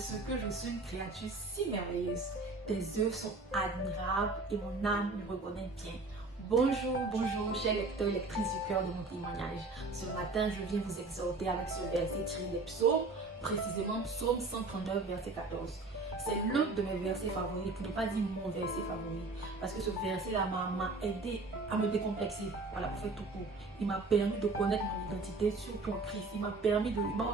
ce que je suis une créature si merveilleuse. Tes œuvres sont admirables et mon âme me reconnaît bien. Bonjour, bonjour, chers lecteurs et lectrices du cœur de mon témoignage. Ce matin, je viens vous exhorter avec ce verset tiré des psaumes, précisément psaume 139, verset 14. C'est l'un de mes versets favoris, pour ne pas dire mon verset favori. Parce que ce verset-là m'a aidé à me décomplexer. Voilà, pour faire tout court. Il m'a permis de connaître mon identité, surtout en Christ. Il m'a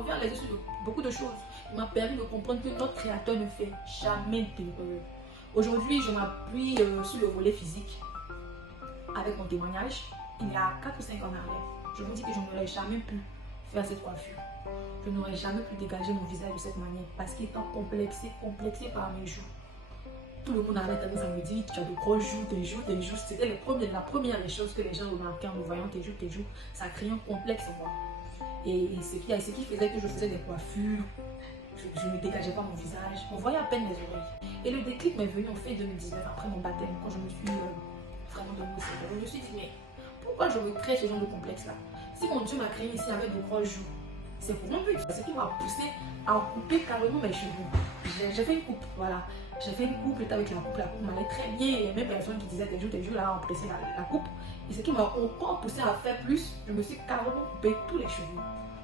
ouvert les yeux sur beaucoup de choses. Il m'a permis de comprendre que notre Créateur ne fait jamais d'erreur. Aujourd'hui, je m'appuie sur le volet physique avec mon témoignage. Il y a 4 ou 5 ans en arrière, je vous dis que je n'aurais jamais pu faire cette coiffure. Je n'aurais jamais pu dégager mon visage de cette manière parce qu'étant complexé par mes joues. Tout le monde avait tendance à me dire, tu as de grosses joues, tes joues. C'était la première des choses que les gens remarquaient en me voyant tes joues. Ça créait un complexe en moi. Et ce qui faisait que je faisais des coiffures, je ne dégageais pas mon visage, on voyait à peine mes oreilles. Et le déclic m'est venu en fait 2019, après mon baptême, quand je me suis vraiment donnée au Seigneur. Je me suis dit, mais pourquoi je me crée ce genre de complexe là? Si mon Dieu m'a créé ici avec de grosses joues, c'est pour mon but. C'est ce qui m'a poussé à couper carrément mes cheveux. J'ai fait une coupe, voilà. J'ai fait une coupe, j'étais avec la coupe m'allait très bien. Il y a même personne qui disait tes joues là, on pressait la coupe. Et ce qui m'a encore poussé à faire plus, je me suis carrément coupé tous les cheveux.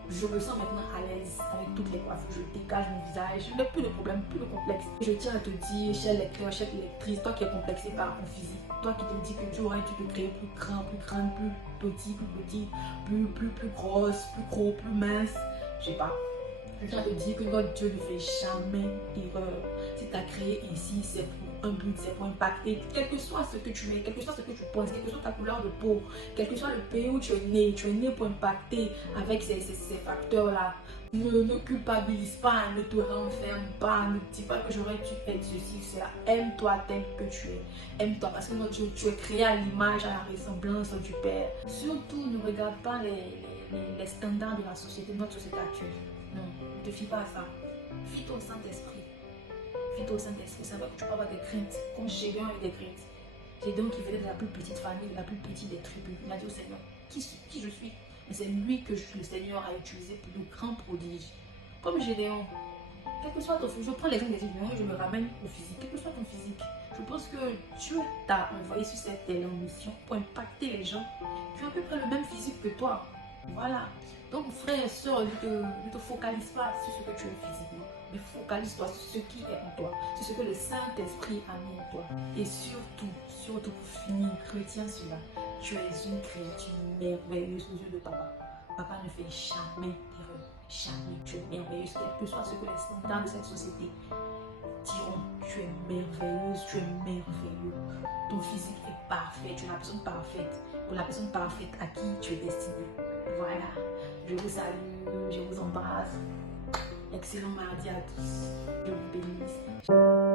Je me sens maintenant à l'aise avec toutes les coiffures. Je dégage mon visage, je n'ai plus de problème, plus de complexe. Je tiens à te dire, cher lecteur, chère lectrice, toi qui es complexé par ton physique, toi qui te dis que tu aurais dû te créer plus grand, plus grande, plus petit, plus grosse, plus gros, plus mince, je sais pas. Je tiens à te dire que notre Dieu ne fait jamais d'erreur. Si tu as créé ainsi, c'est pour un but, c'est pour impacter. Quel que soit ce que tu es, quel que soit ce que tu penses, quelle que soit ta couleur de peau, quel que soit le pays où tu es né pour impacter avec ces facteurs-là. Ne culpabilise pas, ne te renferme pas, ne dis pas que j'aurais dû être ceci, cela. Aime-toi tel que tu es. Aime-toi parce que notre Dieu, tu es créé à l'image, à la ressemblance du Père. Surtout, ne regarde pas les standards de la société, de notre société actuelle. Non, ne te fie pas à ça. Fie-toi au Saint-Esprit. Fie-toi au Saint-Esprit. C'est vrai que tu peux avoir des craintes, comme Gédéon a eu des craintes. Gédéon qui venait de la plus petite famille, de la plus petite des tribus. Il a dit au Seigneur, qui je suis? Et c'est lui que le Seigneur a utilisé pour de grands prodiges. Comme Gédéon. Quel que soit ton physique, je prends l'exemple des étudiants et je me ramène au physique. Quel que soit ton physique, je pense que Dieu t'a envoyé sur cette terre en mission pour impacter les gens qui ont à peu près le même physique que toi. Voilà. Donc, frère et soeur, ne te focalise pas sur ce que tu es physiquement, mais focalise-toi sur ce qui est en toi, sur ce que le Saint-Esprit a mis en toi. Et surtout pour finir, retiens cela. Tu es une créature merveilleuse aux yeux de papa. Papa ne fait jamais d'erreur. Jamais. Tu es merveilleuse, quel que soit ce que les standards de cette société diront. Tu es merveilleuse, tu es merveilleux. Ton physique est parfait, tu es la personne parfaite. Pour la personne parfaite à qui tu es destinée. Voilà. Je vous salue, je vous embrasse. Excellent mardi à tous. Je vous bénisse.